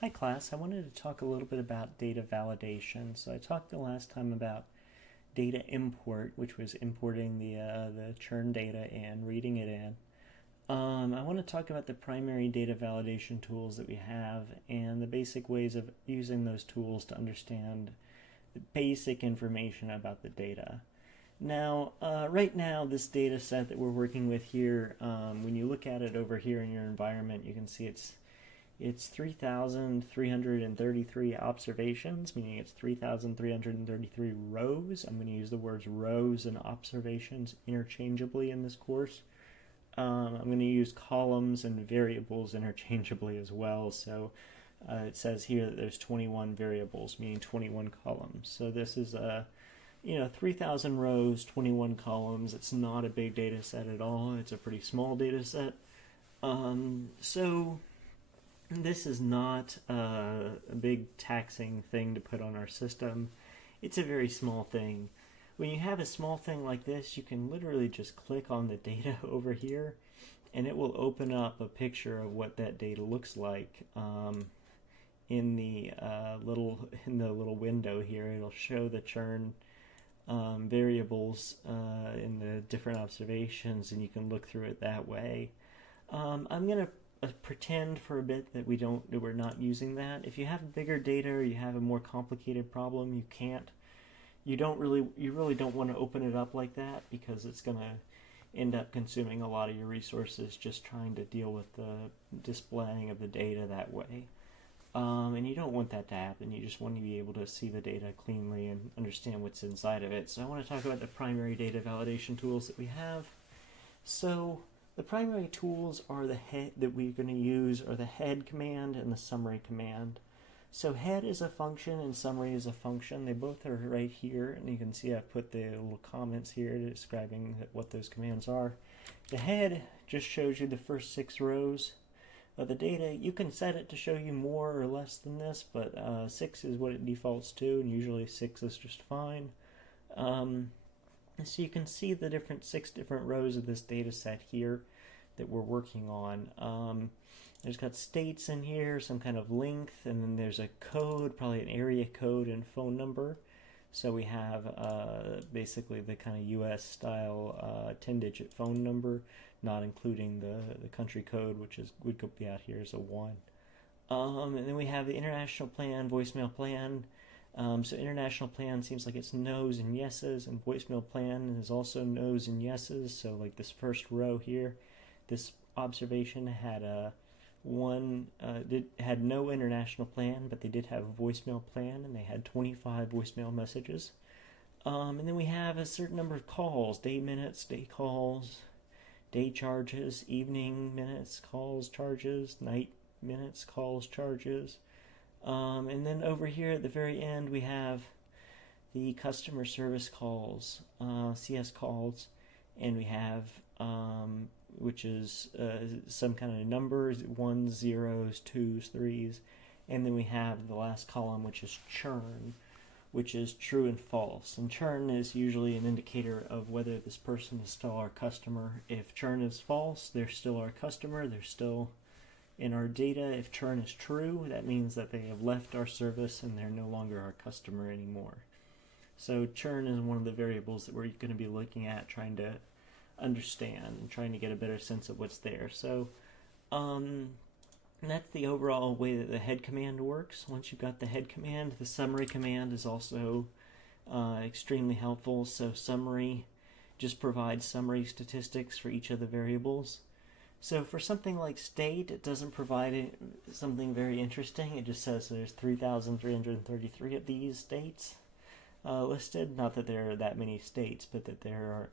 Hi class, I wanted to talk a little bit about data validation. So I talked the last time about data import, which was importing the churn data and reading it in. I want to talk about the primary data validation tools that we have and the basic ways of using those tools to understand the basic information about the data. Now, right now, this data set that we're working with here, when you look at it over here in your environment, you can see it's 3,333 observations, meaning it's 3,333 rows. I'm going to use the words rows and observations interchangeably in this course. I'm going to use columns and variables interchangeably as well. So it says here that there's 21 variables, meaning 21 columns. So this is 3,000 rows, 21 columns. It's not a big data set at all. It's a pretty small data set. So this is not a big taxing thing to put on our system. It's a very small thing. When you have a small thing like this, you can literally just click on the data over here and it will open up a picture of what that data looks like in the little window here. It'll show the churn variables in the different observations, and you can look through it that way. I'm going to pretend for a bit that we're not using that. If you have bigger data or you have a more complicated problem, you really don't want to open it up like that, because it's going to end up consuming a lot of your resources just trying to deal with the displaying of the data that way. And you don't want that to happen. You just want to be able to see the data cleanly and understand what's inside of it. So I want to talk about the primary data validation tools that we have. So the primary tools are the head that we're going to use are the head command and the summary command. So head is a function and summary is a function. They both are right here, and you can see I've put the little comments here describing what those commands are. The head just shows you the first 6 rows of the data. You can set it to show you more or less than this, but 6 is what it defaults to, and usually 6 is just fine. So you can see the 6 different rows of this data set here that we're working on. There's got states in here, some kind of length, and then there's a code, probably an area code and phone number. So we have basically the kind of US style 10-digit phone number, not including the country code, which would be out here as a 1. And then we have the international plan, voicemail plan. So international plan seems like it's no's and yeses, and voicemail plan is also no's and yeses. So like this first row here, this observation had had no international plan, but they did have a voicemail plan, and they had 25 voicemail messages. And then we have a certain number of calls: day minutes, day calls, day charges, evening minutes, calls, charges, night minutes, calls, charges. And then over here at the very end, we have the customer service calls, CS calls, and we have which is some kind of numbers, 1s, 0s, 2s, 3s, and then we have the last column, which is churn, which is true and false. And churn is usually an indicator of whether this person is still our customer. If churn is false, they're still our customer, they're still in our data. If churn is true, that means that they have left our service and they're no longer our customer anymore. So churn is one of the variables that we're going to be looking at, trying to understand and trying to get a better sense of what's there. So that's the overall way that the head command works. Once you've got the head command, the summary command is also extremely helpful. So summary just provides summary statistics for each of the variables. So for something like state, it doesn't provide something very interesting. It just says there's 3,333 of these states listed. Not that there are that many states, but that there are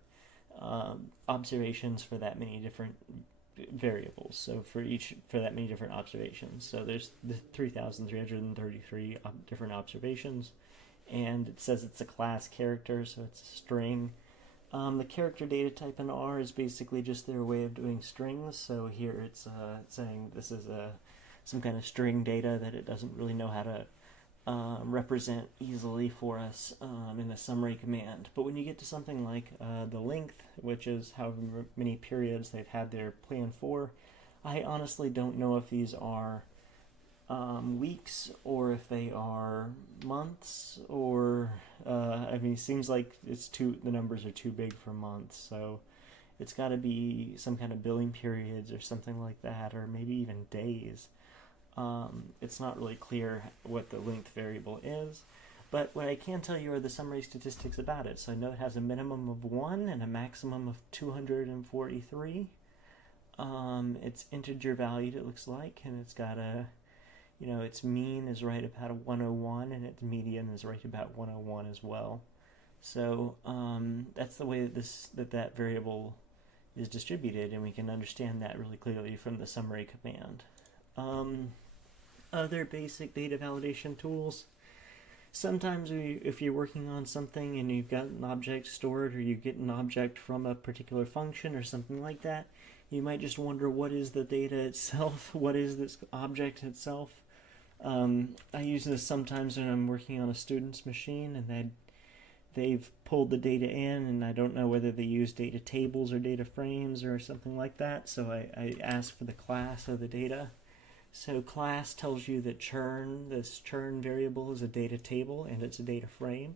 observations for that many different variables. So for that many different observations. So there's the 3,333 different observations, and it says it's a class character, so it's a string. The character data type in R is basically just their way of doing strings. So here it's saying this is some kind of string data that it doesn't really know how to represent easily for us in the summary command. But when you get to something like the length, which is however many periods they've had their plan for, I honestly don't know if these are weeks, or if they are months, or I mean, it seems like the numbers are too big for months, so it's got to be some kind of billing periods or something like that, or maybe even days. It's not really clear what the length variable is, but what I can tell you are the summary statistics about it. So I know it has a minimum of 1 and a maximum of 243. It's integer valued, it looks like, and it's got its mean is right about a 101, and its median is right about 101 as well. So that's the way that variable is distributed, and we can understand that really clearly from the summary command. Other basic data validation tools. Sometimes if you're working on something and you've got an object stored, or you get an object from a particular function or something like that, you might just wonder, what is the data itself? What is this object itself? I use this sometimes when I'm working on a student's machine and they've pulled the data in, and I don't know whether they use data tables or data frames or something like that, so I ask for the class of the data. So class tells you that this churn variable is a data table and it's a data frame.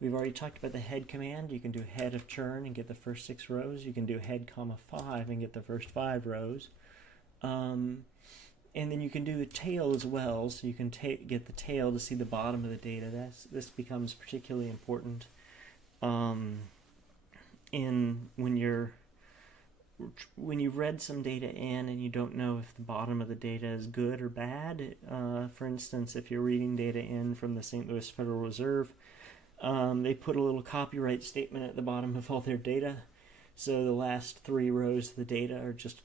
We've already talked about the head command. You can do head of churn and get the first 6 rows. You can do head comma 5 and get the first 5 rows. And then you can do the tail as well, so you can get the tail to see the bottom of the data. This becomes particularly important when you've read some data in and you don't know if the bottom of the data is good or bad. For instance, if you're reading data in from the St. Louis Federal Reserve, they put a little copyright statement at the bottom of all their data. So the last 3 rows of the data are just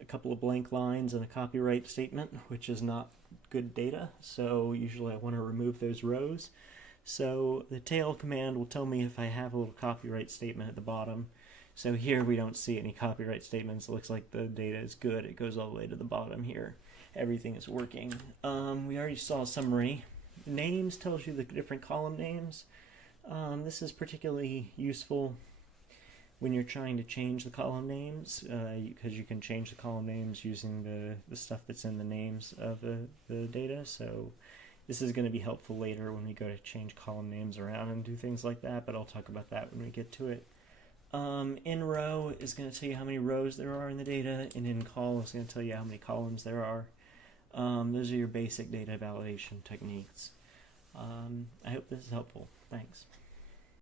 a couple of blank lines and a copyright statement, which is not good data. So usually I want to remove those rows. So the tail command will tell me if I have a little copyright statement at the bottom. So here we don't see any copyright statements. It looks like the data is good. It goes all the way to the bottom here. Everything is working. We already saw a summary. Names tells you the different column names. This is particularly useful when you're trying to change the column names, because you can change the column names using the stuff that's in the names of the data. So this is going to be helpful later when we go to change column names around and do things like that, but I'll talk about that when we get to it. In row is going to tell you how many rows there are in the data, and in col is going to tell you how many columns there are. Those are your basic data validation techniques. I hope this is helpful. Thanks.